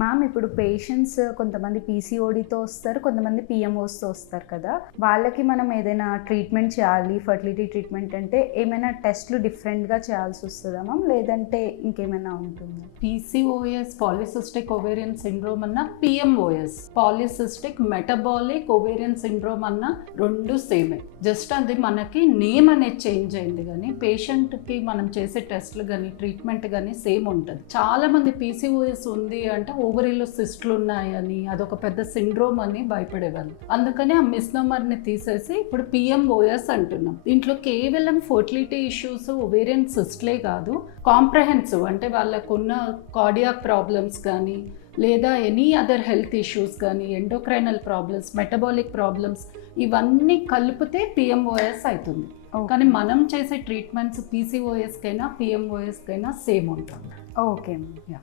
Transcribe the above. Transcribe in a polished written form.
Ma'am ఇప్పుడు patients కొంతమంది పీసీఓడితో వస్తారు, కొంతమంది పిఎంఓస్తో వస్తారు కదా, వాళ్ళకి మనం ఏదైనా ట్రీట్మెంట్ చేయాలి, ఫర్టిలిటీ ట్రీట్మెంట్ అంటే ఏమైనా టెస్ట్లు డిఫరెంట్గా చేయాల్సి వస్తుందా మ్యామ్, లేదంటే ఇంకేమైనా ఉంటుందా? పీసీఓఎస్ పాలిసిస్టిక్ ఓవేరియన్ సిండ్రోమ్ అన్న, పిఎంఓఎస్ పాలిసిస్టిక్ మెటబాలిక్ ఓవేరియన్ సిండ్రోమ్ అన్న రెండు సేమే. జస్ట్ అది మనకి నేమ్ అనేది చేంజ్ అయింది, కానీ పేషెంట్కి మనం చేసే టెస్ట్లు కానీ ట్రీట్మెంట్ కానీ సేమ్ ఉంటుంది. చాలా మంది పీసీఓఎస్ ఉంది అంటే ఓవరీలో సిస్ట్లు ఉన్నాయని, అదొక పెద్ద సిండ్రోమ్ అని భయపడేవాళ్ళు. అందుకని ఆ మిస్నోమర్ని తీసేసి ఇప్పుడు పిఎంఓఎస్ అంటున్నాం. దీంట్లో కేవలం ఫర్టిలిటీ ఇష్యూస్, ఓవేరియన్ సిస్ట్లే కాదు, కాంప్రహెన్సివ్ అంటే వాళ్ళకున్న కార్డియాక్ ప్రాబ్లమ్స్ కానీ లేదా ఎనీ అదర్ హెల్త్ ఇష్యూస్ కానీ, ఎండోక్రైనల్ ప్రాబ్లమ్స్, మెటబాలిక్ ప్రాబ్లమ్స్, ఇవన్నీ కలిపితే పిఎంఓఎస్ అవుతుంది. కానీ మనం చేసే ట్రీట్మెంట్స్ పీసీఓఎస్కైనా పిఎంఓఎస్కైనా సేమ్ ఉంటుంది. ఓకే. యా.